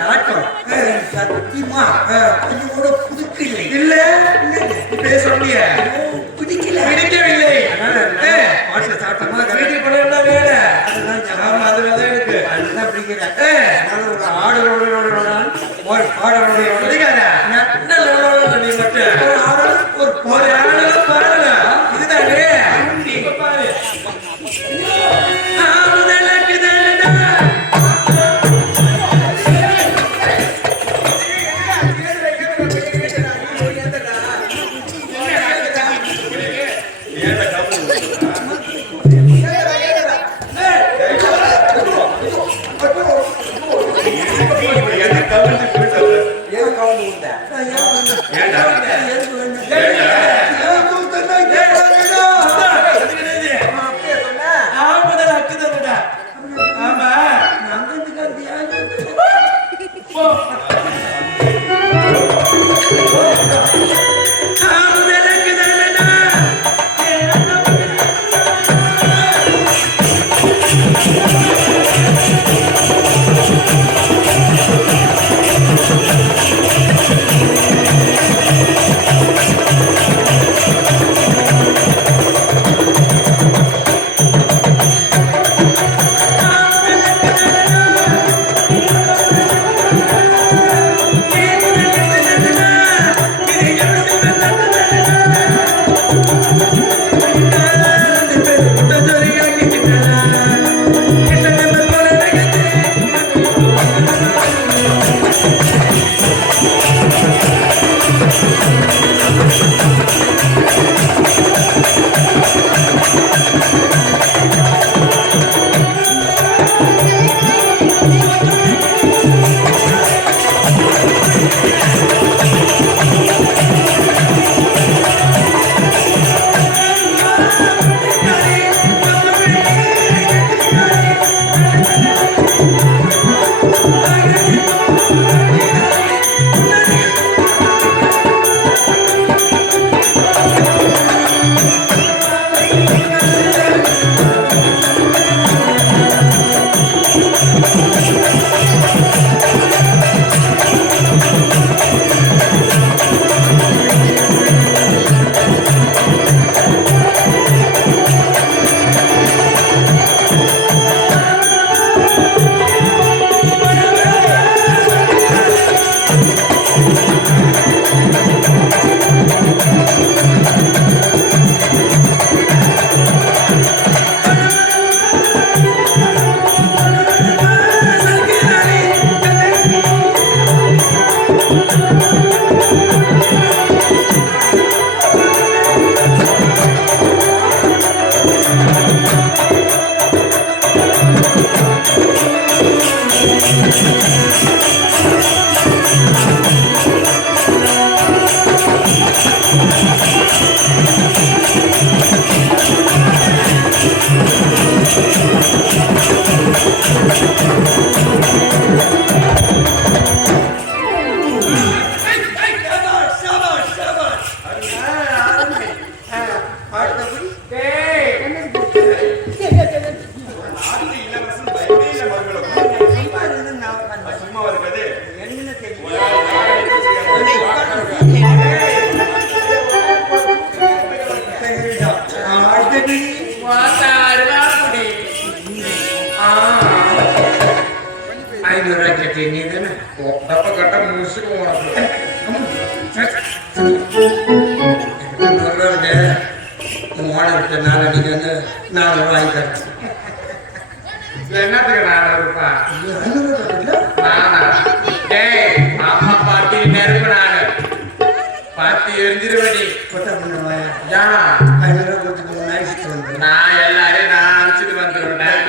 நாட்டம் சத்தியமா கொஞ்சம் கூட புதுக்கில்லை. இல்ல சொல்லிய பிடிக்கவில்லை. பாட்டுல சாப்பிட்டோமா வீட்டுக்கு படம் வேலை அதெல்லாம் அதுலதான் இருக்கு. அதுதான் பிடிக்கிறேன். ஒரு ஆடலோட ஒரு பாடலோட பிடிக்காத நீ மட்டும் ஒரு ஆடல பாடல இதுதானே பாரு. என்னத்துக்கு 400 ரூபாய் நானா? டேய் அம்மா பாட்டி நெருப்பு நானு பாட்டி எரிஞ்சிருவடி நான் எல்லாரையும் நான் அனுப்பிச்சிட்டு வந்துடுவேன்.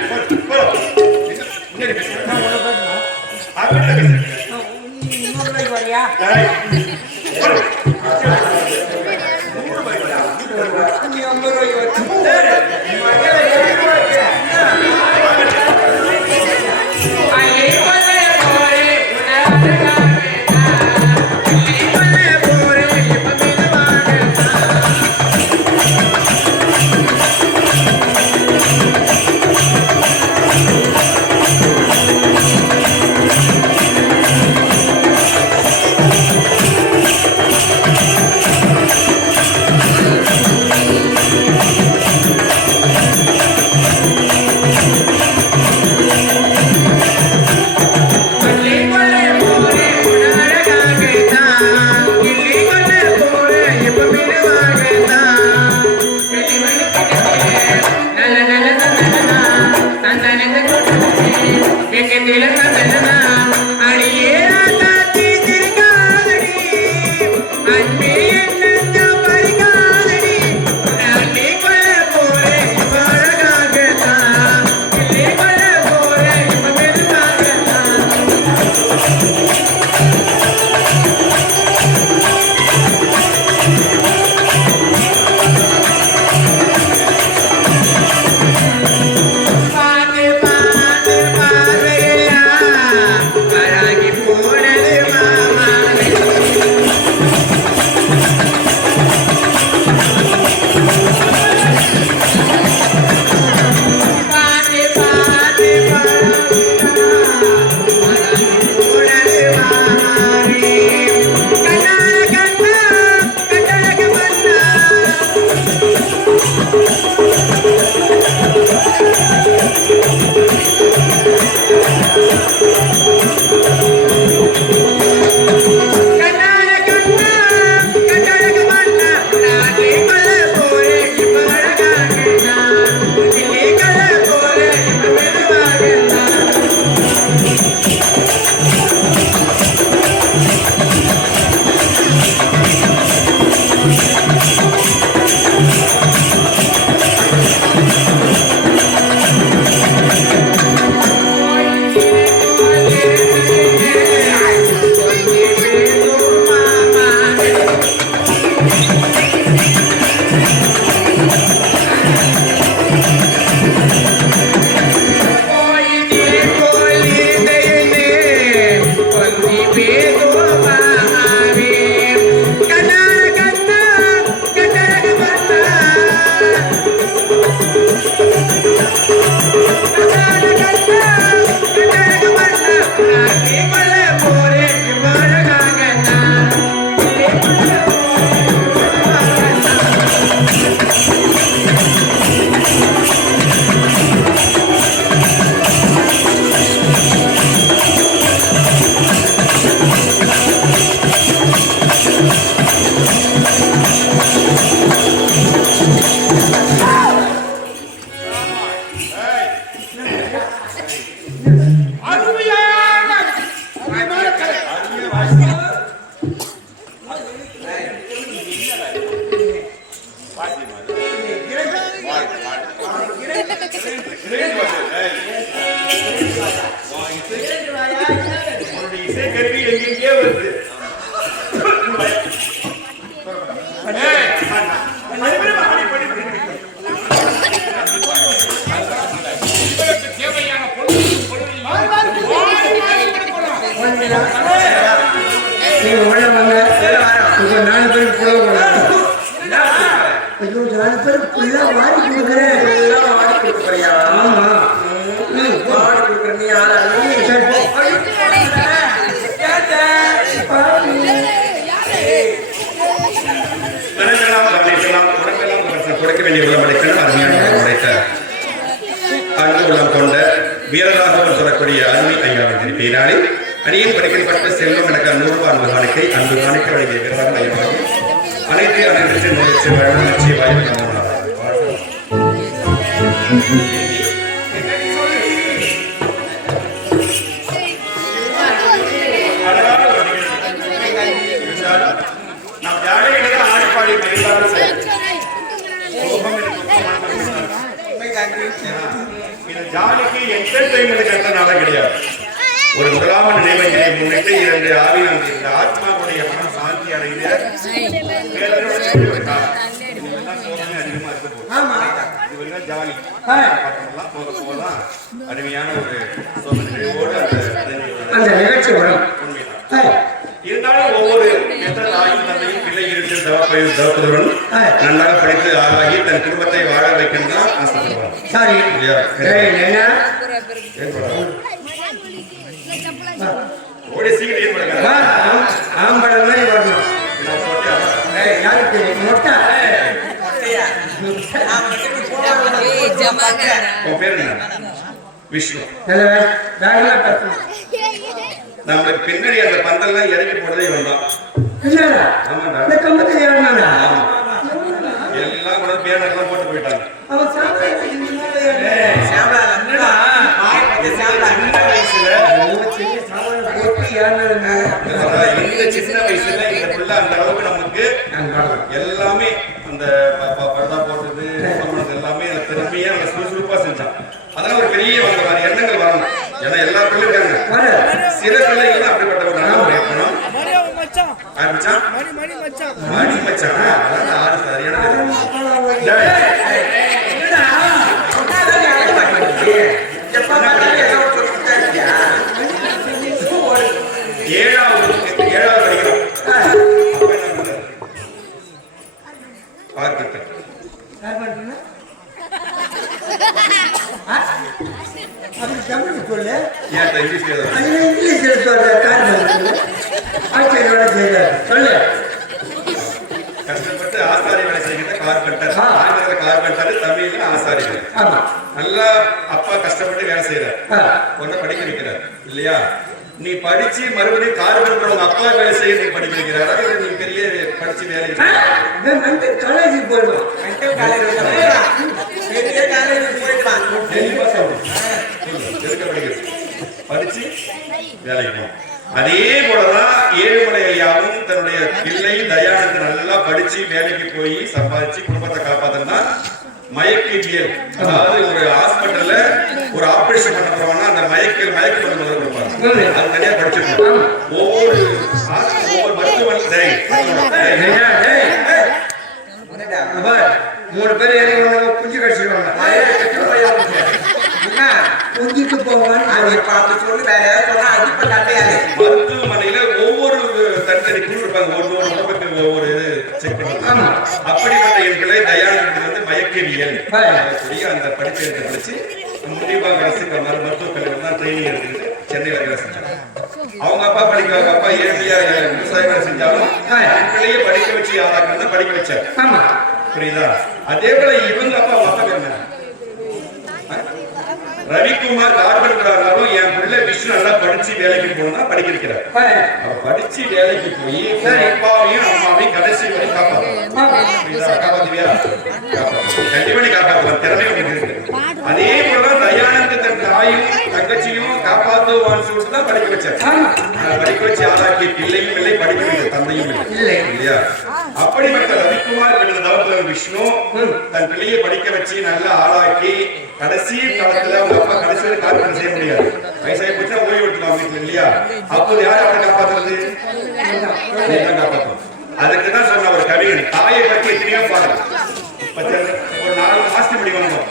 வீரராகவன் சொல்லக்கூடிய அருமை ஐயாவின் பேராளி அடியில் படிக்கப்பட்ட செல்வம் எனக்கு 100 ரூபாய் அன்பு காணிக்கை வழங்கிய வீரராக ஐயாவாகி அனைத்து அனைத்து நூற்றி வளர்ச்சி வாய்ப்பு ஜாலிக்கு என்டர்டைன்மெண்ட் கட்டணால கிடையாது. ஒரு முதலாவது நினைவுகளை முன்னிட்டு 2 ஆவிகள் இந்த ஆத்மாவுடைய மனம் சாந்தி அடைந்து ஜாலி பாட்டமெல்லாம் போக போகலாம் அருமையான ஒரு நினைவோடு அந்த நிகழ்ச்சி வரும். இருந்தாலும் ஒவ்வொரு தாயும் தந்தையும் பிள்ளை இருந்து தவப்பதுடன் நன்றாக படித்து ஆளாகி தன் குடும்பத்தை வாழ வைக்கணும் தான் ஆசைப்படுவாங்க. விஷ்ணு நம்மளுக்கு பின்னாடி அந்த பந்தெல்லாம் இறக்கி போடுறதே வந்தான். எல்லாம் கூட பேனர்லாம் போட்டு போயிட்டாங்க. இந்த சின்ன வயசுல இந்த பிள்ளை அந்த அளவுக்கு நமக்கு எல்லாமே அந்த பரதா போட்டது எல்லாமே திறமையா சுறுசுறுப்பா செஞ்சான். அதெல்லாம் ஒரு பெரிய வந்த எண்ணங்கள் வரணும். ஏன்னா எல்லா பிள்ளைங்க சில பிள்ளைகள் அப்படி மச்சான் மணி மச்சான் அதான் ஆறு சரியான ஏழாவது படிக்கிறோம் பார்த்துட்டேன் சொல்லு ஏன் இங்கிலீஷ் இங்கிலீஷ் சொல்லு கஷ்டப்பட்டு ஆசாரி வேலை செய்கிற கார்பெண்டர் ஆங்கில கார்பெண்டர் தமிழ்ல ஆசாரி வேலை நல்லா அப்பா கஷ்டப்பட்டு வேலை செய்யறார் ஒன்ன படிக்க வைக்கிறார் இல்லையா நீ படிச்சு மறுபடியும் கார்பெண்டர் உங்க அப்பா வேலை செய்ய நீ படிக்க வைக்கிறாரா இல்ல நீ பெரிய படிச்சு வேலை காலேஜுக்கு போயிடுவோம் படிச்சு வேலைக்கு அதே போலதான் ஏழுமலை ஐயாவும் தன்னுடைய பிள்ளை தயானத்தை நல்லா படிச்சு வேலைக்கு போய் சம்பாதிச்சு குடும்பத்தை காப்பாத்தனா மயக்கியல் அதாவது ஒரு ஹாஸ்பிட்டல்ல ஒரு ஆபரேஷன் பண்ண போறோம்னா அந்த மயக்க மருந்து கொடுப்பாங்க அது தனியா படிச்சிருக்கோம் ஒவ்வொரு மருத்துவமனை 3 பேர் ஏறி குஞ்சு கடிச்சிருவாங்க குஞ்சுக்கு போவான்னு சொல்லு வேற மருத்துவமனையில ஒவ்வொரு தனித்தனி குழு இருப்பாங்க ஒவ்வொரு உடம்புக்கு ஒவ்வொரு செக் பண்ணுவாங்க அப்படிப்பட்ட என் பிள்ளை தயானந்தத்துக்கு வந்து மயக்கவியல் அந்த படிப்பை படிச்சு முனிபாக அரசு மருத்துவக் கல்லூரி தான் ட்ரைனிங் எடுத்துக்கிட்டு சென்னையில வேலை செஞ்சாங்க அவங்க அப்பா படிக்க அப்பா ஏழ்மையா விவசாய வேலை செஞ்சாலும் பிள்ளைய படிக்க வச்சு ஆளாக்கணும் படிக்க வச்சாரு புரியுதா அதே போல இவங்க அப்பா மொத்தம் என்ன ரவிக்குமார் கார்பெண்டரானாலும் என் பிள்ளை விஷ்ணு நல்லா படிச்சு வேலைக்கு போனா படிக்க வைக்கிறார் அவ படிச்சு வேலைக்கு போய் அப்பாவையும் அம்மாவையும் கடைசி வரை காப்பாத்துவியா கண்டிப்பா நீ காப்பாற்றலாம் திறமை உங்களுக்கு இருக்கு அதே போல தயானந்த தன் தாயும் தங்கச்சியும் காப்பாற்றுவான்னு சொல்லிட்டு தான் படிக்க வச்சார் படிக்க வச்சு ஆளாக்கி பிள்ளையும் இல்லை படிக்க வைக்க தந்தையும் இல்லை இல்லையா அப்படிப்பட்ட ரவிக்குமார் தவத்துல விஷ்ணு தன் பிள்ளையை படிக்க வச்சு நல்லா ஆளாக்கி கடைசி காலத்துல அவங்க அப்பா கடைசி வரை காப்பீடு செய்ய முடியாது வயசாகி போச்சா ஓய்வு விட்டுலாம் வீட்டுல இல்லையா அப்போது யார் அவனை காப்பாத்துறது காப்பாற்றும் அதுக்கு தான் சொன்ன ஒரு கவிஞன் தாயை பற்றி எத்தனையோ பாருங்க ஒரு 4 மாசத்துக்கு முடி வந்தோம்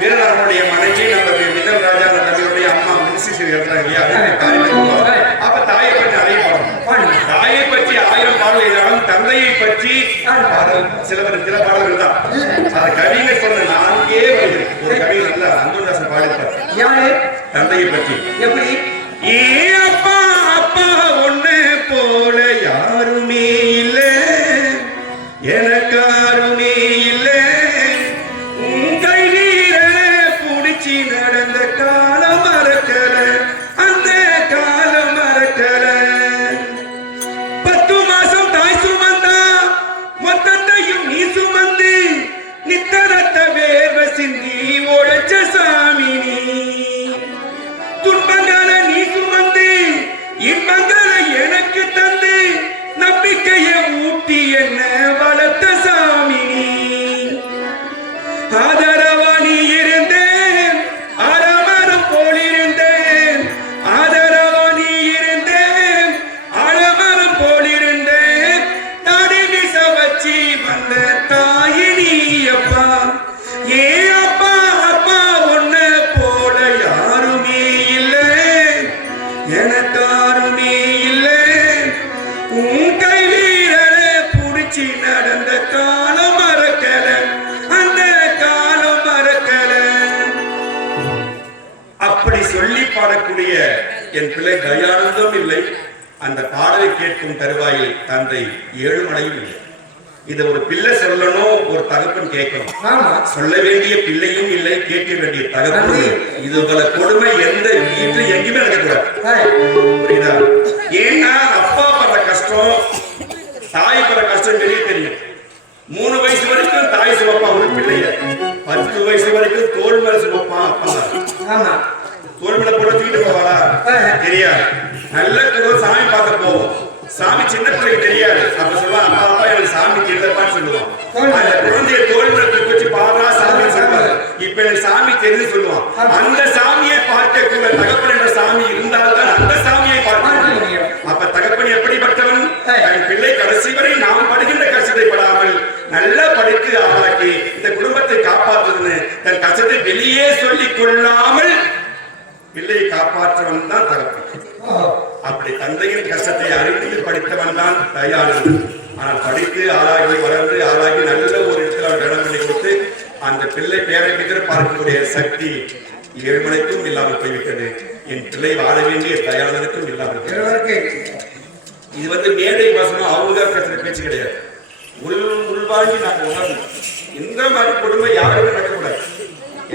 வீரராஜனுடைய மனைவி நம்ம மிதல் ராஜா தம்பியுடைய அம்மா முன்சி இருக்கிறாங்க இல்லையா அப்ப தாயை பற்றி நிறைய பாடம் தாயை பற்றி 1000 பாடல் எழுதாலும் தந்தையை பற்றி சில பாடல்கள் தான் அந்த கவிஞர் சொன்ன 4 வருகிறேன் ஒரு கவிஞர் நல்ல அன்புதாசன் பாடிப்பார் தந்தையை பற்றி எப்படி ஏ அப்பா அப்பா ஒண்ணு போல யாருமே இல்லை எனக்கு யாருமே இல்லை உன் கையில புடிச்சு நடந்த காலம் மறக்கல அந்த காலம் மறக்கல 10 மாசம் தாய் சுமந்தா மொத்தத்தையும் நீ சுமந்து நித்தரத்த வேர்வை சிந்தி உழைச்ச சாமி நீ துன்பங்களை நீ சுமந்து இன்பங்களை எனக்கு தந்து நம்பிக்கையை ஊட்டி என்ன வளர்த்த சாமி நீ ஆதரவா நீ இருந்தேன் ஆலமரம் போல் இருந்தேன் ஆதரவா நீ இருந்தேன் ஆலமரம் போல் இருந்தேன் தாடி விச வச்சு வந்த தாயி நீ அப்பா ஏ அப்பா அப்பா ஒன்ன போல யாருமே இல்லை எனக்கு யாருமே இல்லை உன் கை வீரரை புடிச்சு நடந்த காலம் மறக்கல அந்த காலம் மறக்கல அப்படி சொல்லி பாடக்கூடிய என் பிள்ளை தயானந்தம் இல்லை அந்த பாடலை கேட்கும் தருவாயில் தந்தை ஏழுமலையும் இல்லை இதை ஒரு பிள்ளை சொல்லணும் ஒரு தகப்பன் கேட்கணும் சொல்ல வேண்டிய பிள்ளையும் இல்லை கேட்க வேண்டிய தகப்பன் இது போல கொடுமை எந்த வீட்டில் எங்கேயுமே நடக்கக்கூடாது புரியுதா ஏன்னா அப்பா படுற கஷ்டம் தாய் படுற கஷ்டம் வெளியே தெரியும் 3 வயசு வரைக்கும் தாய் சுமப்பா ஒரு பிள்ளைய 10 வயசு வரைக்கும் தோல் மேல சுமப்பா அப்பா தோல் மேல போட தூக்கிட்டு போவாளா தெரியாது நல்ல குடும்பம் சாமி பார்க்க போவோம் சாமி சின்ன பிள்ளைக்கு தெரியாது அப்ப சொல்லுவான் அப்பா அப்பா எனக்கு சாமி தெரியாதுன்னு சொல்லுவான் அந்த குழந்தைய தோல் மேல வச்சு பாடுறா சாமி சொல்லுவாங்க இப்ப எனக்கு சாமி தெரிஞ்சு சொல்லுவான் அந்த சாமியை பார்க்க கூட தகப்பன் என்ற சாமி இருந்தால்தான் அந்த சாமியை பார்க்க அப்ப தகப்பன் எப்படிப்பட்டவன் பிள்ளை கடைசி வரை நாம் படுகின்ற கஷ்டத்தை படாமல் நல்லா படித்து ஆளாக்கி இந்த குடும்பத்தை காப்பாற்றுதுன்னு தன் கஷ்டத்தை வெளியே சொல்லிக் கொள்ளாமல் பிள்ளையை காப்பாற்றவன் தான் தகப்பன். அப்படி தந்தையின் கஷ்டத்தை அறிந்து படித்தவன் தான் தயாரில். ஆனால் படித்து ஆளாகி வளர்ந்து ஆளாகி நல்ல ஒரு இடத்துல இடம் பண்ணி கொடுத்து அந்த பிள்ளை பேரப்பிக்கிற பார்க்கக்கூடிய சக்தி 7 மணிக்கும் இல்லாமல் போய்விட்டது. என் பிள்ளை வாழ வேண்டிய தயாளனுக்கும் இல்லாமல். இது மேடை வாசனம் அவங்க பேசுற பேச்சு கிடையாது. உள்வாங்கி நாங்கள் உணரணும். இந்த மாதிரி கொடுமை யாருமே நடக்கக்கூடாது.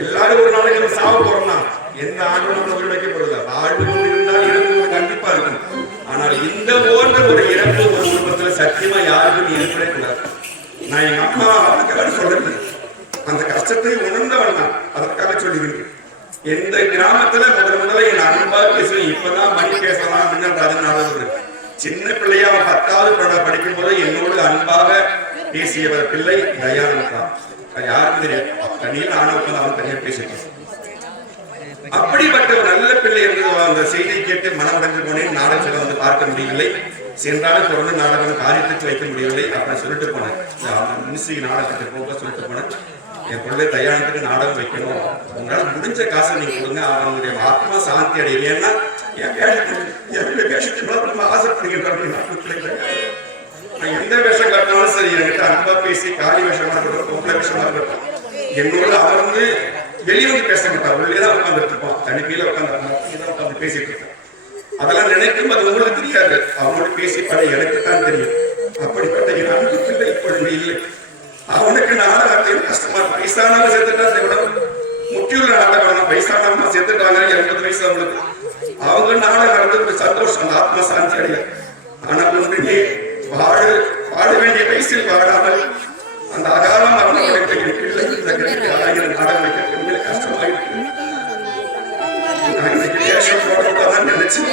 எல்லாரும் ஒரு நாளைக்கு நம்ம சாவ போறோம்னா எந்த ஆண்டு உயிர் வைக்கப்படுதா? வாழ்வு இருந்தால் இறப்பு கண்டிப்பா இருக்கும். ஆனால் இந்த போன்ற ஒரு இறப்பு ஒரு குடும்பத்துல சத்தியமா யாருக்கும் ஏற்படவே கூடாது. நான் எங்க அம்மா அவனுக்காக சொல்றது அந்த கஷ்டத்தை உணர்ந்தவன் தான். அதற்காக சொல்லுகிறேன். எந்த கிராமத்துல முதல்ல என் அன்பா பேசுவேன். இப்பதான் மணி பேசலாம் அப்படின்னு ராஜநாதன் சின்ன பிள்ளையா 10வது படிக்கும் போது என்னோடு அன்பாக பேசியவர் பிள்ளை தயானந்த் தான். யாருக்கும் தெரியும். தனியில் ஆணவத்தில் அவன் தனியாக பேசிட்டு அப்படிப்பட்ட ஒரு நல்ல பிள்ளை என்று அந்த செய்தியை கேட்டு மனம் அடைந்து போனேன். நாடகத்தில் வந்து பார்க்க முடியவில்லை. சென்றாலும் தொடர்ந்து நாடகம் காரியத்துக்கு வைக்க முடியவில்லை. அப்படின்னு சொல்லிட்டு போனேன். மினிஸ்ட்ரி நாடகத்துக்கு போக சொல்லிட்டு போனேன். என் பிள்ளை தயானத்துக்கு நாடகம் வைக்கணும். உங்களால் முடிஞ்ச காசை நீங்க கொடுங்க. அவனுடைய ஆத்மா சாந்தி அடையும். ஏன்னா என் வேஷத்துக்கு ஆசைப்படுகிறேன். நான் எந்த வேஷம் கட்டினாலும் சரி என்கிட்ட அன்பா பேசி காலி வேஷமா இருக்கட்டும் பொம்பளை வேஷமா இருக்கட்டும் என்னோட அமர்ந்து வெளியே வந்து பேச மாட்டான். உள்ளேதான் உட்காந்துட்டு இருப்பான். தனிமையில உட்காந்து பேசிட்டு இருப்பான். அதெல்லாம் நினைக்கும் அது உங்களுக்கு தெரியாது. அவனோட பேசி பல எனக்கு தான் தெரியும். அப்படிப்பட்ட என் அன்பு பிள்ளை இப்பொழுது இல்லை. அவனுக்கு நாடகத்தையும் கஷ்டமா வயசானவங்க செத்துட்டா கூட முக்கியூர்ல நாடகம் வயசானவங்க செத்துட்டாங்க. 80 வயசு அவங்களுக்கு. அவங்க நாடகம் நடந்து ஒரு சந்தோஷம். அந்த ஆத்மா சாந்தி அடைய. ஆனால் ஒன்றுமே வாழ வேண்டிய வயசில் வாழாமல் அந்த அகால மரணத்தை என் பிள்ளைக்கு நாடகம் வைக்க கஷ்டமாயிருக்கு. நான் இன்னைக்கு வேஷம் போடுறதான் நினைச்சேன்.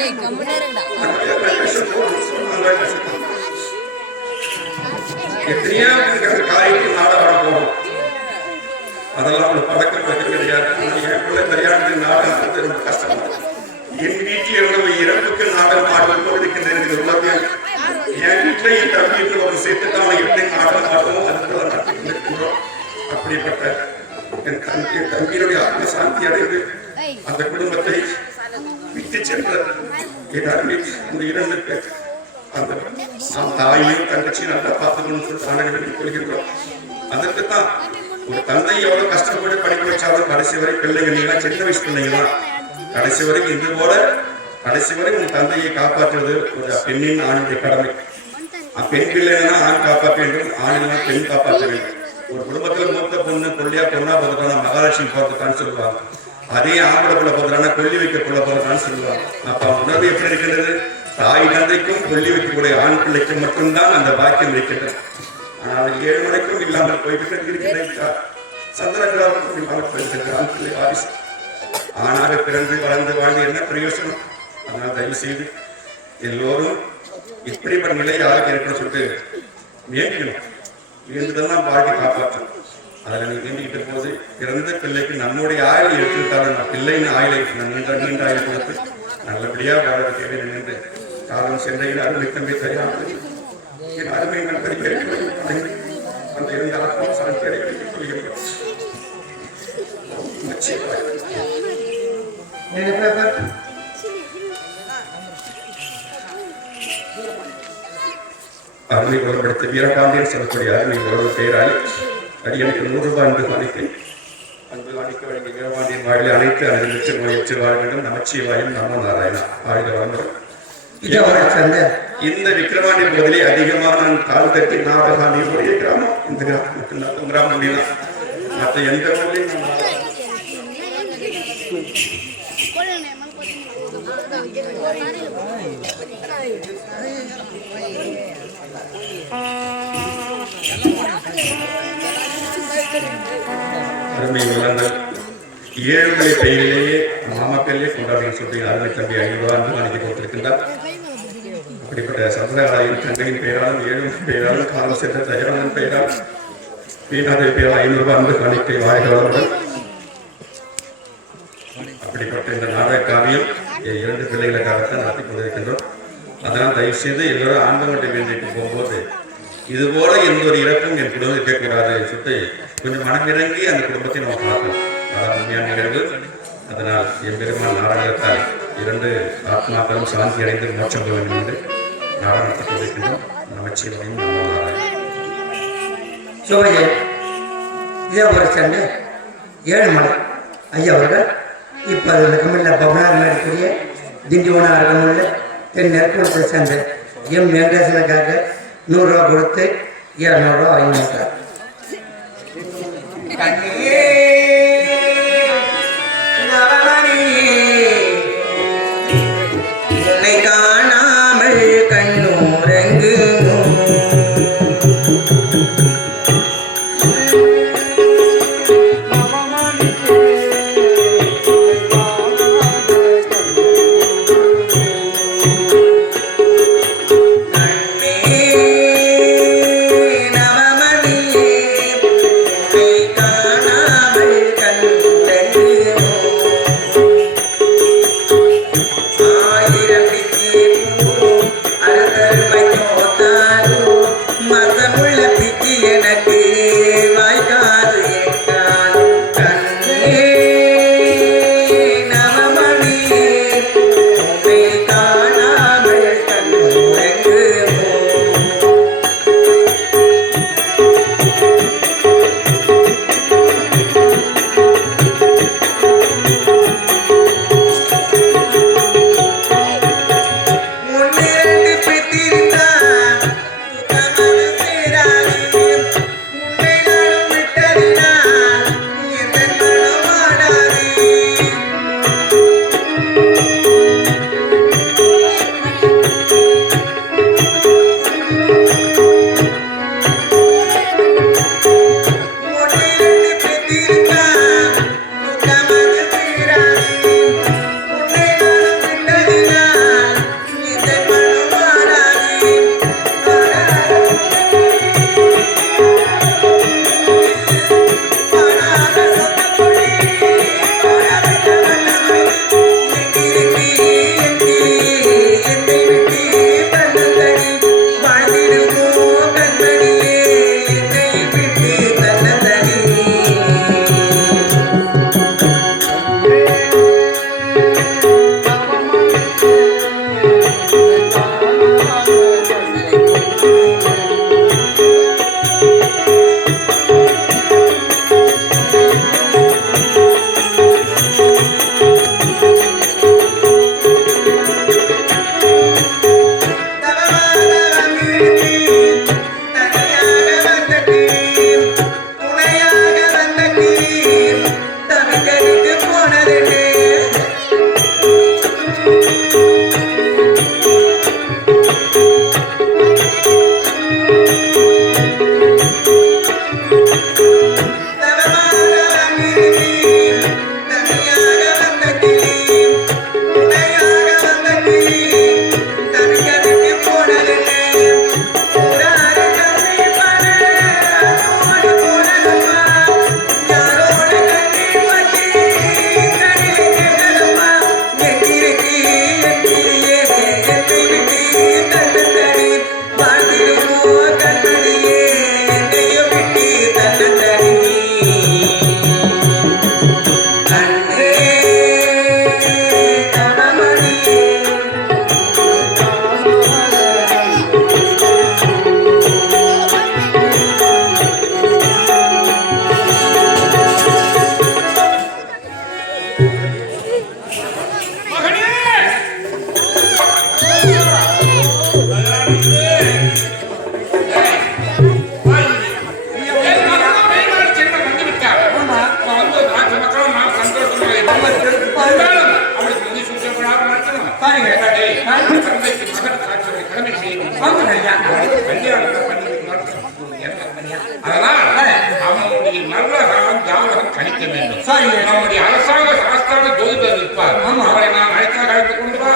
எத்தனையோ காரியத்தில் நாடகம் போறோம். அதெல்லாம் ஒரு பழக்கம் வைக்க கிடையாது. என் பிள்ளை கல்யாணத்துக்கு நாடகம் ரொம்ப கஷ்டமா. என் வீட்டில் இருந்த இறப்புக்கு நாடகம் ஆடுவது இருக்கின்றது. உள்ளத்தையும் என் வீட்டுல என் தம்பிக்கு ஒரு சேர்த்துதான் எப்படி நாடகம் ஆடுவோம் அதுக்குள்ள நடத்திருக்கின்றோம். அப்படிப்பட்ட என் தம்பியினுடைய ஆத்ம சாந்தி அடைந்து அந்த குடும்பத்தை விட்டு சென்ற எல்லாருமே இந்த 2 பேர் அந்த தாயையும் தங்கச்சியும் நல்லா பார்த்துக்கணும்னு நாடகம் கொள்கின்றோம். அதற்குத்தான் ஒரு தந்தை எவ்வளவு கஷ்டப்பட்டு படிக்க வச்சாலும் கடைசி வரை பிள்ளைகள் நீங்க சின்ன வயசு பிள்ளைங்களா கடைசி வரைக்கும் இன்று போல கடைசி வரை உன் தந்தையை காப்பாற்றுவது ஒரு பெண்ணின் ஆணுடைய கடமை. பெண் பிள்ளைன்னா ஆண் காப்பாற்ற வேண்டும், ஆணினா பெண் காப்பாற்ற வேண்டும். ஒரு குடும்பத்துல மூத்த பொண்ணு கொள்ளையா பொண்ணா போதுக்கான மகாலட்சுமி போறதுக்கான்னு சொல்லுவாங்க. அதே ஆம்பளை பிள்ளை போதுக்கான கொல்லி வைக்க பிள்ளை போறதுக்கான்னு சொல்லுவாங்க. அப்ப உணர்வு எப்படி இருக்கின்றது? தாய் தந்தைக்கும் கொல்லி வைக்கக்கூடிய ஆண் பிள்ளைக்கும் மட்டும்தான் அந்த பாக்கியம் இருக்கின்றது. ஆனால் 7 மணிக்கும் இல்லாமல் போய்விட்டு இருக்கிறார். சந்திரகிராமக்கும் இல்லாமல் போயிருக்கிறார். ஆண் பிள்ளை வாரிசு ஆணாக பிறந்து வளர்ந்து வாழ்ந்து என்ன பிரயோசனம்? அதனால் தயவு செய்து எல்லோரும் இப்படிப்பட்ட நிலை யாருக்கு ஏற்பட சொல்லிட்டு வேண்டிக்கணும். வேண்டுதெல்லாம் வாழ்க்கை காப்பாற்றும். அதில் நீ வேண்டிக்கிட்ட போது பிறந்த பிள்ளைக்கு நம்முடைய ஆயுளை எடுத்துக்கிட்டாலும் பிள்ளையின் ஆயுளை நீண்ட ஆயுள் கொடுத்து நல்லபடியா வாழ தேவை நின்று காலம் சென்றையில் அருமை தம்பி தயாராக என் அருமை நண்பரை அந்த இருந்த ஆத்மா சாந்தி அடைவதற்கு சொல்கிறோம். அருமை உலகப்படுத்த வீரபாண்டியன் சொல்லக்கூடிய அருமை உலக பெயரால் அடியனுக்கு 100 ரூபாய் அன்பு அளித்தேன். அன்பு அளிக்க வழங்கிய வீரபாண்டியன் வாழில் அனைத்து அனைத்து நோயற்று வாழ வேண்டும். நமச்சிவாயும் நமோ நாராயணா வாழ்க வாழ்ந்தோம். இந்த விக்கிரவாண்டி பகுதியிலே அதிகமாக நான் கால் தட்டி நாடகாண்டிய கிராமம் இந்த கிராமம் கிராமம் அப்படின்னா மற்ற எந்த ஊர்லையும் அருமை விழாங்கள் 7 மணி பெயரிலேயே மாமாக்கள்லேயே கொண்டாடுறேன் சொல்லி அருமை தம்பி 5 ரூபாய் அனுப்பி கொடுத்திருக்கின்றார். அப்படிப்பட்ட சந்திரகாயின் தந்தையின் பெயராலும் 7 மணி பெயராலும் காலம் சென்ற தயாரன் பெயரால் வீணாதை பெயரால் 500 ரூபாய் அன்பு காணிக்கை வாழ்கிறவர்கள். அப்படிப்பட்ட இந்த நாடக காவியம் 2 பிள்ளைகளுக்காகத்தான் நடத்தி கொண்டிருக்கின்றோம். அதனால் தயவு செய்து எல்லோரும் ஆண்டவன்கிட்ட வேண்டிட்டு போகும்போது இது போல எந்த ஒரு இறப்பும் என் குடும்பம் இருக்கக்கூடாது சொல்லிட்டு கொஞ்சம் மனமிறங்கி அந்த குடும்பத்தை நம்ம பார்க்கணும். அதான் உண்மையான நிகழ்வு. அதனால் எம்பெருமான் நாராயணத்தால் 2 ஆத்மாக்களும் சாந்தி அடைந்து மோட்சம் பெற வேண்டும் என்று நாராயணத்தை கொண்டிருக்கின்றோம். நமச்சிவாயும் சிவஜே இதே ஒரு சண்டை 7 மலை ஐயா அவர்கள் இப்போ கமிழில் பவனார் நடக்கூடிய திண்டிவன அரங்கமுள்ள தென் நெற்குளத்தை சேர்ந்த எம் வெங்கடேசனுக்காக 100 ரூபா கொடுத்து 200 ரூபா வாங்கி வைத்தார். காணாமல் கண்ணூரங்கு அவனுடைய நல்ல ஜாதகம் கணிக்க வேண்டும். நம்முடைய அரசாங்க சாஸ்திர ஜோதிடர் இருப்பார். அவரை நான் அழைத்து கொண்டு வா.